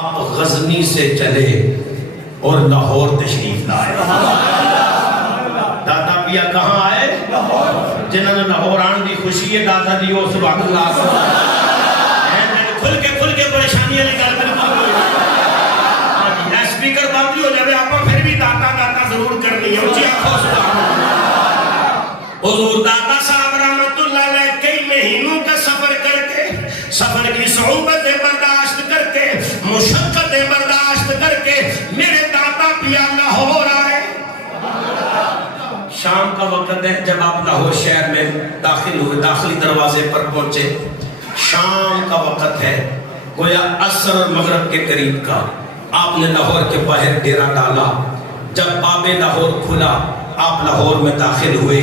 آپ غزنی سے چلے اور لاہور تشریف لائے. دادا پیا کہاں آئے؟ جنہوں نے لاہور آن دی خوشی ہے دادا دی وہ سبحان اللہ. کھل کے پریشانیاں نکال کر اسپیکر بند ہو جائے آپ پھر بھی دادا دادا ضرور کرنی ہے. اچھی آنکھوں سبحان اللہ. حضور دادا صاحب رحمت اللہ علیہ کئی مہینوں کا سفر کر کے سفر کی صعوبتیں برداشت کر کے مشقتیں برداشت کر کے میرے دادا پیا لاہور آئے. شام کا وقت ہے جب آپ لاہور شہر میں داخل ہوئے, داخلی دروازے پر پہنچے. شام کا وقت ہے, گویا عصر اور مغرب کے قریب کا. آپ نے لاہور کے باہر ڈیرا ڈالا. جب باب لاہور کھلا آپ لاہور میں داخل ہوئے.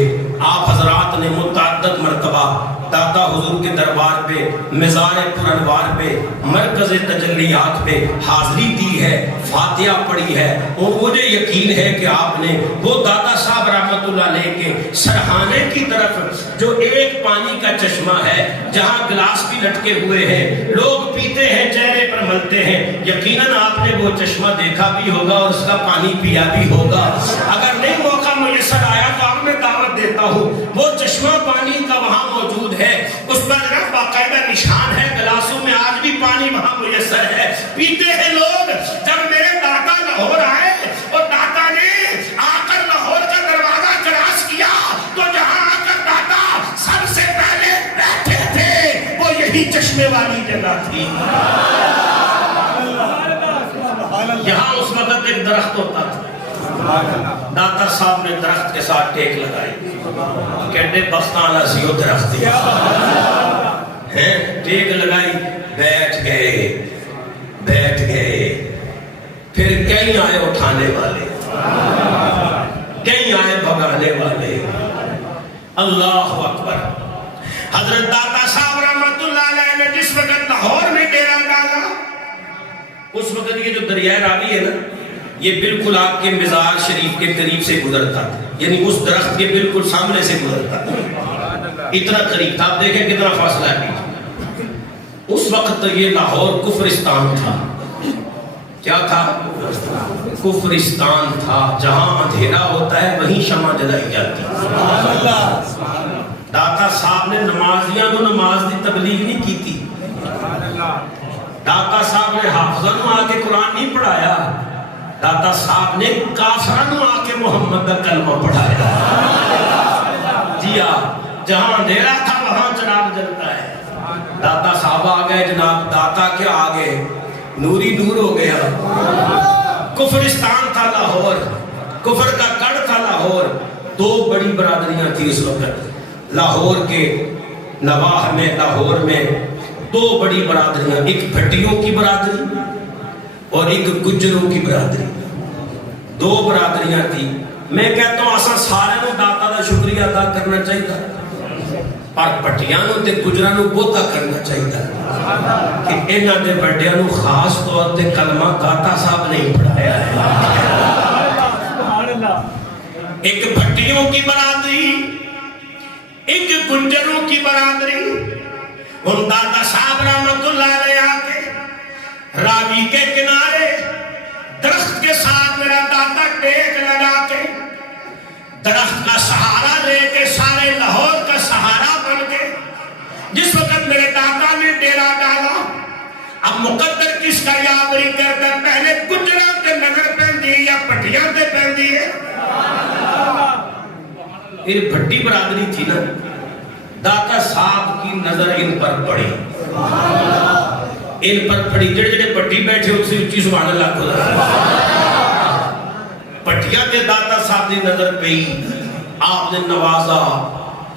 آپ حضرات نے متعدد مرتبہ دادا حضور کے دربار پہ, مزار پر انوار پہ, مرکز تجلیات پہ حاضری دی ہے, فاتحہ پڑھی ہے, اور مجھے یقین ہے کہ آپ نے وہ دادا صاحب رحمت اللہ علیہ کے سرحانے کی طرف جو ایک پانی کا چشمہ ہے جہاں گلاس بھی لٹکے ہوئے ہیں, لوگ پیتے ہیں, چہرے پر ملتے ہیں, یقیناً آپ نے وہ چشمہ دیکھا بھی ہوگا اور اس کا پانی پیا بھی ہوگا. اگر نہیں موقع میسر آیا تو آپ میں دعوت دیتا ہوں, وہ چشمہ پانی کا وہاں موجود ہے, اس پر باقاعدہ نشان ہے, گلاسوں میں آج بھی پانی وہاں میسر ہے, پیتے ہیں لوگ. جب میرے دادا لاہور آئے اور دادا نے آ کر لاہور کا دروازہ کراس کیا تو جہاں آ کر دادا سب سے پہلے بیٹھے تھے وہ یہی چشمے والی جگہ تھی. یہاں اس وقت ایک درخت ہوتا تھا. دادا صاحب نے درخت کے ساتھ ٹیک لگائی, کہتے بختانہ سی وہ درخت ہے, ٹیک لگائی, بیٹھ گئے. پھر کئی آئے اٹھانے والے, کئی آئے بھگانے والے. اللہ اکبر. حضرت دادا صاحب رحمت اللہ علیہ نے جس وقت لاہور میں ڈیرا ڈالا, اس وقت یہ جو دریائے راوی ہے نا, یہ بالکل آپ کے مزار شریف کے قریب سے گزرتا تھا, یعنی اس درخت کے بالکل سامنے سے گزرتا تھا, اتنا قریب تھا. آپ دیکھیں کتنا فاصلہ ہے. اس وقت یہ لاہور کفرستان تھا. کیا تھا؟ کفرستان تھا. جہاں اندھیرا ہوتا ہے وہیں شمع جلائی جاتی ہے. داتا صاحب نے نمازیاں کو نماز دی تبلیغ نہیں کی تھی. داتا صاحب نے حافظوں کو آ کے قرآن نہیں پڑھایا. داتا صاحب نے کافروں آ کے محمد کا کلمہ پڑھایا. جی جہاں اندھیرا تھا وہاں چراغ جلتا ہے. داتا صاحب آ گئے جناب, داتا کیا آ گئے, نوری نور ہو گیا. کفرستان تھا لاہور, کفر کا گڑھ تھا لاہور. دو بڑی برادریاں تھی اس وقت لاہور کے نواح میں. لاہور میں دو بڑی برادریاں, ایک بھٹیوں کی برادری اور ایک گجروں کی برادری. دو برادریاں تھی. میں کہتا ہوں اساں سارے نوں داتا دا شکریہ ادا کرنا چاہیے, پر بھٹیاں نوں تے گجراں نوں بہتا کرنا چاہیے کہ انہاں دے بڑیاں نوں خاص طور تے کلمہ داتا صاحب نے پڑھایا ہے. ایک بھٹیوں کی برادری, ایک گجروں کی برادری. اور داتا صاحب رحمت اللہ علیہ آکے راوی کے کنارے درخت کے ساتھ میرا دادا ٹیک لگا کے درخت کا سہارا لے کے سارے لاہور کا سہارا بن کے جس وقت میرے دادا نے ڈیرا ڈالا. اب مقدر کس کا یادری کرتا, پہلے گجراں کے نظر پہندی یا پٹیاں تے پہندی ہے. یہ بھٹی برادری تھی نا, داتا صاحب کی نظر ان پر پڑی. ان پر پڑی جڑے جڑے پٹی بیٹھے ان سے اچھی سبحان اللہ کو پٹیاں تے داتا صاحب دی نظر پئی. آپ نے نوازا,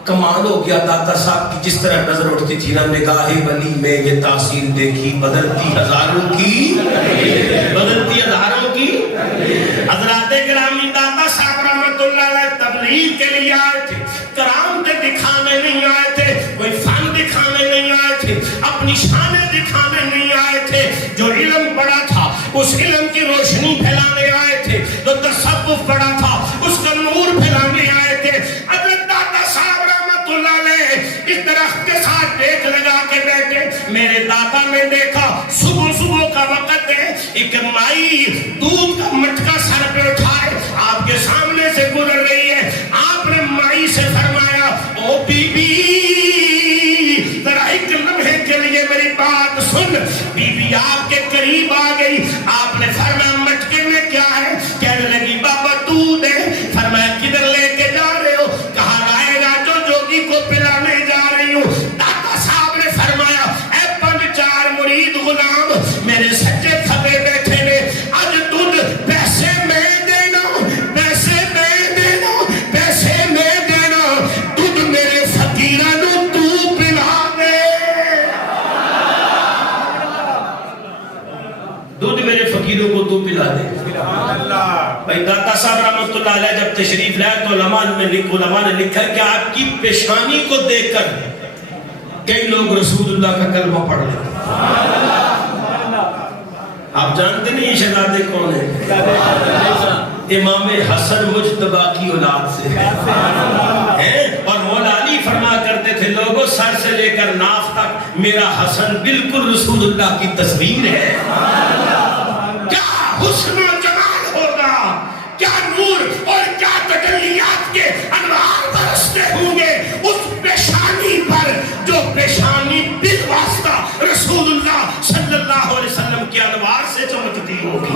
کمال ہو گیا. داتا صاحب کی جس طرح نظر اٹھتی تھی نا, نگاہ ولی میں یہ تاثیر دیکھی بدلتی ہزاروں کی, بدلتی ہزاروں کی. حضرات گرامی داتا صاحب رحمت اللہ علیہ تبلیغ کے لیے آئے تھے, کرامت دکھانے نہیں آئے تھے, کوئی فن دکھانے نہیں آئے تھے, اپنی شانیں دکھانے نہیں آئے تھے. جو علم پڑا تھا اس علم کی روشنی پھیلانے آئے تھے, جو تصوف پڑا تھا اس کا نور پھیلانے آئے تھے. حضرت داتا صاحب رحمت اللہ علیہ اس درخت کے ساتھ ٹیک لگا کے بیٹھے. میرے دادا نے دیکھا صبح صبح کا وقت ہے, ایک مائی دودھ کا مٹکا سر پہ اٹھائے آپ کے سامنے سے گزر رہی ہے. آپ نے مائی سے فرمایا او بی بی ذرا ایک لمحے کے لیے میری بات سن. بی بی آپ کے قریب آ گئی. آپ نے فرمایا مٹکے میں کیا ہے؟ کہنے لگی بابا دودھ ہے. فرمایا کدھر لے کے جا رہے ہو؟ کہا لائے گا جو جوگی کو پلانے جا رہی ہوں. داتا صاحب نے فرمایا اے 5-4 مرید غلام میرے سچے کھبے بیٹھے نے. آج دودھ پیسے میں دینا، پیسے میں دینا، پیسے میں دینا. دودھ میرے فقیرانوں تو پلا دے. دودھ میرے فقیروں کو تو پلا دے. بھائی داتا صاحب رحمت اللہ علیہ جب تشریف لائے تو علماء نے لکھا کہ آپ کی پیشانی کو دیکھ کر کئی لوگ رسول اللہ کا کلمہ پڑھ رہے. آپ جانتے نہیں شہزادے کون ہیں؟ امام حسن مجتبی کی اولاد سے ہیں. اور مولا علی فرما کرتے تھے لوگوں سر سے لے کر ناف تک میرا حسن بالکل رسول اللہ کی تصویر ہے. کیا حسن و جمال ہوگا، کیا نور اور کیا تجلیات کے انوار برستے ہوں گے اس پیشانی پر جو پیشانی بالواسطہ رسول اللہ صلی اللہ علیہ وسلم کے انوار سے چمکتی ہوگی.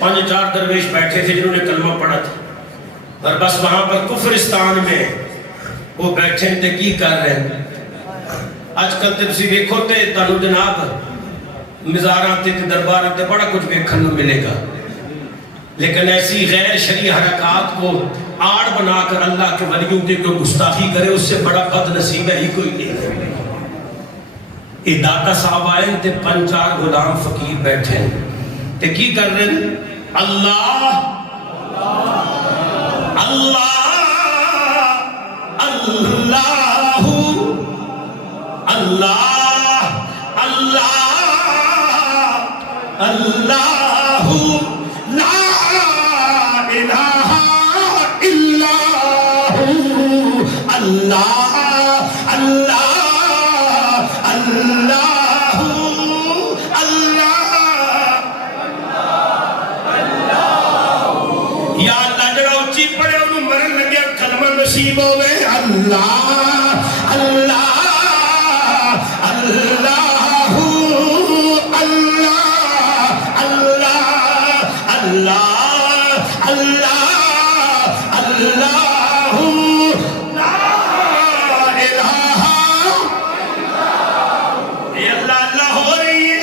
5-4 درویش بیٹھے تھے جنہوں نے کلمہ پڑھا تھا اور بس وہاں پر کفرستان میں وہ بیٹھے تھے کی کر رہے ہیں. آج کل تے تسی دیکھو تے تانوں جناب مزاراں تے درباراں تے بڑا کچھ دیکھنے کو ملے گا، لیکن ایسی غیر شرعی حرکات کو آڑ بنا کر اللہ کے ولیوں کی کوئی گستاخی کرے اس سے بڑا بد نصیب ہی کوئی نہیں. یہ داتا صاحب آئے تے 5-4 غلام فقیر بیٹھے تے کی کر رہے ہیں؟ اللہ اللہ اللہ اللہ اللہ اللہ لا الہ الا ہو اللہ اللہ اللہ اللہ. یا اللہ جڑا اچھی پڑھے انہوں مرن لگے کلمہ نصیب ہوئے. اللہ اللہ اللہ اللہ اللہ اللہ اللہ لا الہ. اے اللہ اللہ ہو رہی ہے.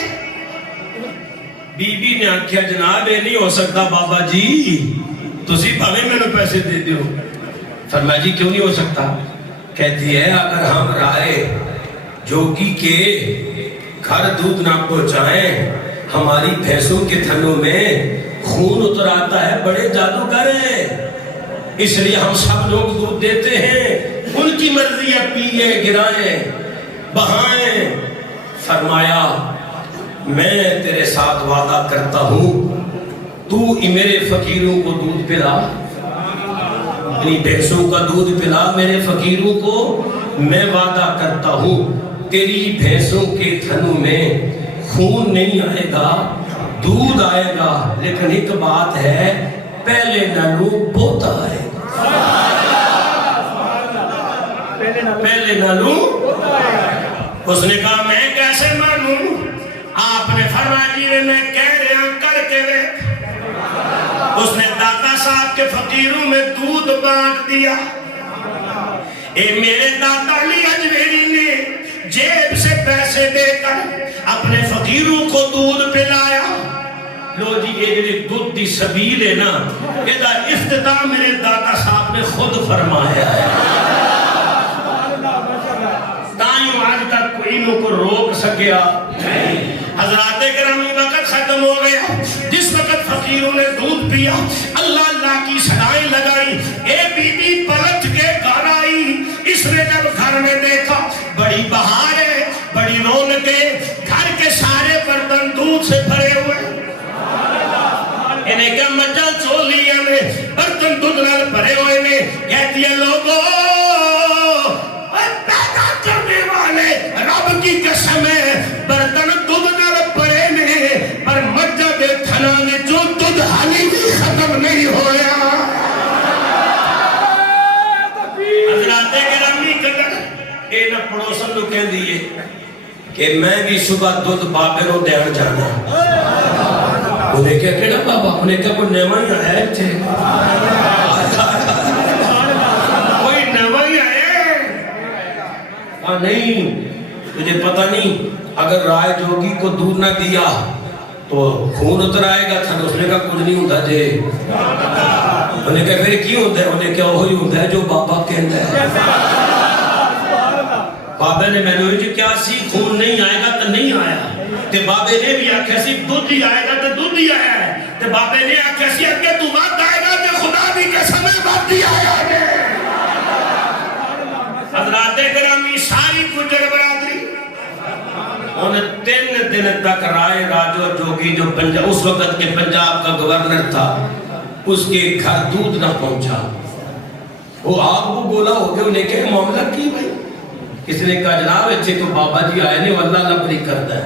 بی بی نے آکھیا جناب یہ نہیں ہو سکتا بابا جی تسی بھاوے میں نے پیسے دے دیو. فرمایا جی کیوں نہیں ہو سکتا؟ کہتی ہے اگر ہم رائے جوگی کے گھر دودھ نہ پہنچائیں ہماری بھینسوں کے تھنوں میں خون اتر آتا ہے. بڑے جادوگر ہیں اس لیے ہم سب لوگ دودھ دیتے ہیں، ان کی مرضی ہے پیئیں گرائیں بہائیں. فرمایا میں تیرے ساتھ وعدہ کرتا ہوں تو میرے فقیروں کو دودھ پلا، اپنی بھینسوں کا دودھ پلا میرے فقیروں کو. میں وعدہ کرتا ہوں تیری بھینسوں کے تھنوں میں خون نہیں آئے گا، دودھ آئے گا، لیکن ایک بات ہے پہلے نالو بوتا آئے گا. پہلے نالو. اس نے کہا میں کیسے مانوں؟ آپ نے فرمایا جی میں کہہ رہا کر کے دیکھ. اس نے داتا صاحب کے فقیروں میں دودھ بانٹ دیا. اے میرے داتا علی اجمیری نے جیب سے پیسے دے کر اپنے فقیروں کو دودھ پلایا. لو جی یہ جڑی دودھ دی سبیل ہے نا یہ دا افتتاح میرے داتا صاحب نے خود فرمایا ہے. تائیں آج تک کوئی نو کو روک سکیا نہیں. حضرات کرام وقت ختم ہو گیا. جس وقت فقیروں نے دودھ پیا اللہ اللہ کی صدائیں لگائی. اے بی بی پلٹ کے گھر آئی. اس نے جب گھر میں دیکھا بڑی بہار ہے، بڑی رونق ہے، گھر کے سارے برتن دودھ سے بھرے ہوئے. انہیں کیا مجھا چولیا میں برتن دودھ نال بھرے ہوئے نے. کہتی ہے لوگوں پیدا کرنے والے رب کی قسم ہے برتن دودھ نال بھرے نے کہ میں بھی صبح دودھ بابے نو دین جانا. انہیں کہا کیڑا بابا؟ انہیں کہا کوئی نواں ہی آیا ہے تھے. کوئی نواں ہی آیا ہے. نہیں تجھے پتہ نہیں اگر رائے جوگی کو دودھ نہ دیا تو خون اتر آئے گا تھا. اس نے کہا کچھ نہیں ہوتا جے. انہیں کہا پھر کی ہوتا ہے؟ انہیں کہا وہی ہوتا ہے جو بابا کہتا ہے. بابے نے میں نے کیا سی خون نہیں آئے گا تو نہیں آیا. تے بابے نے بھی آکھا سی دودھ ہی آئے گا تو دودھ ہی آیا ہے. تے بابے نے آکھا سی اگے تو وقت آئے گا تے خدا بھی قسم ہے وقت ہی آیا ہے. حضرات گرامی ساری گجر برادری انہیں 3 دن تک رائے راجو جوگی جو اس وقت کے پنجاب کا گورنر تھا اس کے گھر دودھ نہ پہنچا. وہ آپ کو گولا ہو گئے. انہیں کہے معاملہ کی بھائی؟ کس نے کہا جناب اچھے تو بابا جی آئے نہیں واللہ نہ بری کرتا ہے.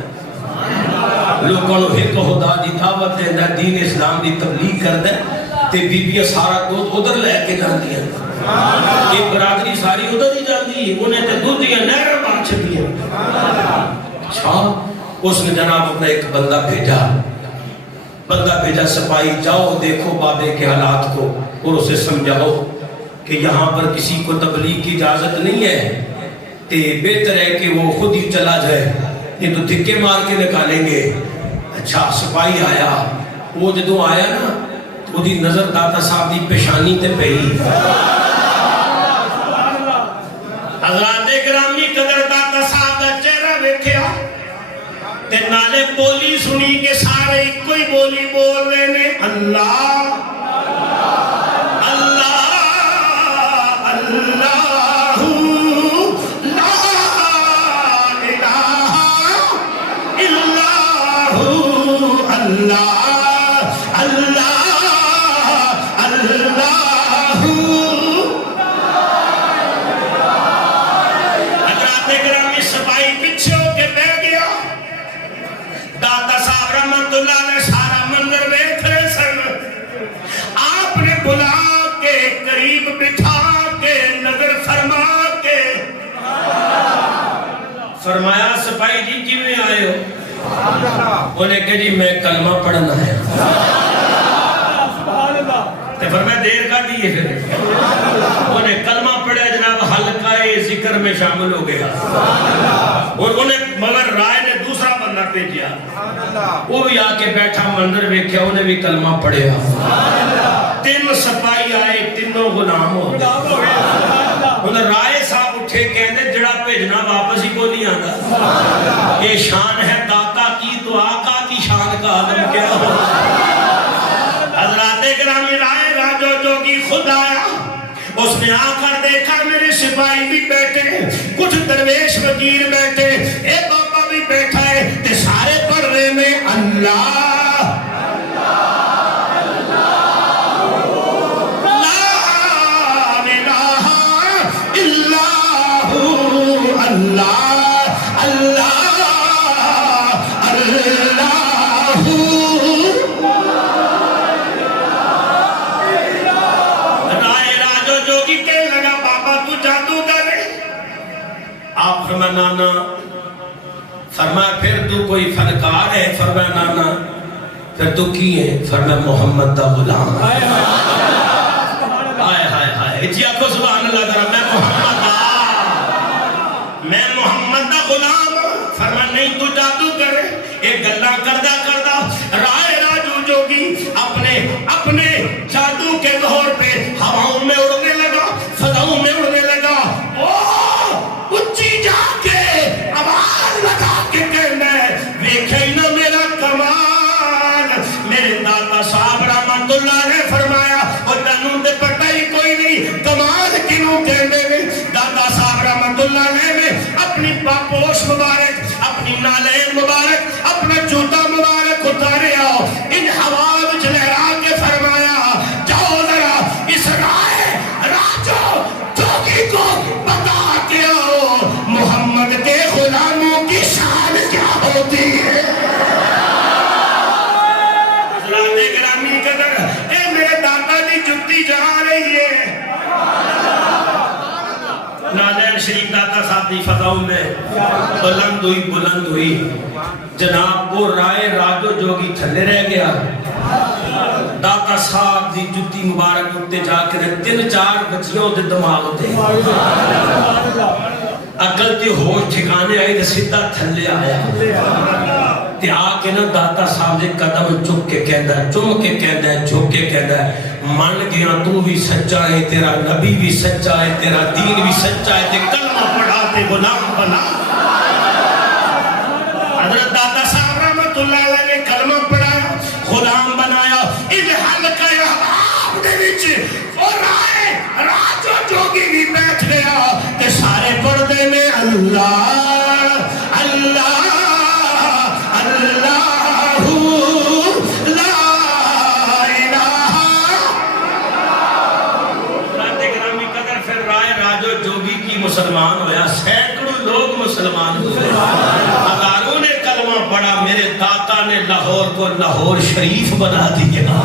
لوگوں نے ایک خدا دی دعوت دینا دین اسلام دی تبلیغ کرتا ہے تے بی بی سارا دودھ ادھر لے کے جاندی ہیں. ایک برادری ساری ادھر ہی جاندی ہے. انہیں تے دودھ دیا نہر مار چھپی ہیں. اچھا اس نے جناب اپنا ایک بندہ بھیجا سپاہی جاؤ دیکھو بابے کے حالات کو اور اسے سمجھاؤ کہ یہاں پر کسی کو تبلیغ کی اجازت نہیں ہے. تے بہتر ہے کہ وہ خود ہی چلا جائے نہیں تو دھکے مار کے نکالیں گے. اچھا سپاہی آیا. وہ جدوں آیا نا وہ دی نظر داتا صاحب دی پیشانی تے پئی. حضرات گرامی قدر داتا صاحب دا چہرہ ویکھیا تے نالے بولی سنی کہ سارے کوئی بولی بول رہے نے اللہ اللہ اللہ اللہ اللہ اللہ. حضرات گرامی سپاہی پیچھے ہو کے بیٹھ گیا. داتا صاحب رحمت اللہ نے سارا منظر دیکھ رہے سن. آپ نے بلا کے قریب بٹھا کے نظر فرما کے فرمایا سپاہی جی کیویں آئے ہو؟ انہیں کہا جی میں کلمہ پڑھنا ہے. تو فرمایا دیر کا دیئے پھر. انہیں کلمہ پڑھا جناب حلقہ ذکر میں شامل ہو گیا. اور انہیں مگر رائے نے دوسرا بندہ بھیجا. وہ بھی آ کے بیٹھا منظر ویکھیا انہیں بھی کلمہ پڑھیا. 3 سپاہی آئے تینوں غلام ہو گئے. انہیں رائے صاحب اٹھے کہنے جڑا بھیجنا واپس ہی کو نہیں آتا. یہ شان ہے داتا کی تو آقا کی شان کا عالم کیا ہو. حضرات گرامی رائے راجو جوگی خود آیا. اس نے آ کر دیکھا میرے سپاہی بھی بیٹھے کچھ درویش وزیر بیٹھے اے بابا بھی بیٹھا ہے تے سارے پڑھ رہے میں اللہ نانا. فرمایا پھر تو کوئی فنکار ہے؟ فرمایا نانا. پھر تو کی ہے؟ فرمایا محمد دا غلام. ہائے ہائے ہائے جی آپ کو سبحان اللہ ذرا میں محمد دا غلام. فرمایا نہیں تو جادو کرے. ایک گلہ کردہ رائے راجو جوگی اپنے جادو کے دور پہ ہواؤں میں اڑنے لگا فضاؤں میں اڑنے لگا. اچھی جا کے آواز لگا کے کہنا ہے ویکھے نا میرا کمال. میرے داتا صاحب رحمت اللہ نے فرمایا اور تنوں دے پتہ ہی کوئی نہیں کمال کنوں کہنے میں. داتا صاحب رحمت اللہ نے اپنی پاپوش مبارک اپنی نالین مبارک اپنا جوتا مبارک اتارے آؤ ان ہوا وچ لہرا کے فرمایا جاؤ ذرا اس رائے راجو جوگی کو بتا کے آؤ محمد کے غلاموں کی شان کیا ہوتی ہے. حضرات گرامی قدر اے میرے دادا دی جتی جا رہی ہے. نالین شریف داتا صاحب دی فضاؤں میں بلند ہوئی جناب وہ رائے راجو جوگی تھلے رہ گیا داتا صاحب دی جتی مبارک اتے جا کے 3-4 بچیوں دے دماغ تے عقل تے ہوش ٹھکانے آئی تے سیدھا تھلے آیا تے آ کے نا داتا صاحب دے قدم چک کے کہندا ہے چم کے کہندا ہے جھک کے کہندا ہے من گیا تو بھی سچا ہے تیرا نبی بھی سچا ہے تیرا دین بھی سچا ہے تے کلمہ پڑھا تے غلام بنا حضرت داتا صاحب رحمت اللہ علیہ نے کلمہ پڑھایا غلام بنایا ان حلقہ احباب دے وچ اور آئے راجو جوگی بھی بیٹھ گیا تے سارے پردے میں اللہ اللہ مسلمان ہویا سینکڑوں لوگ مسلمان ہوئے ہزاروں نے کلمہ پڑھا میرے داتا نے لاہور کو لاہور شریف بنا دیا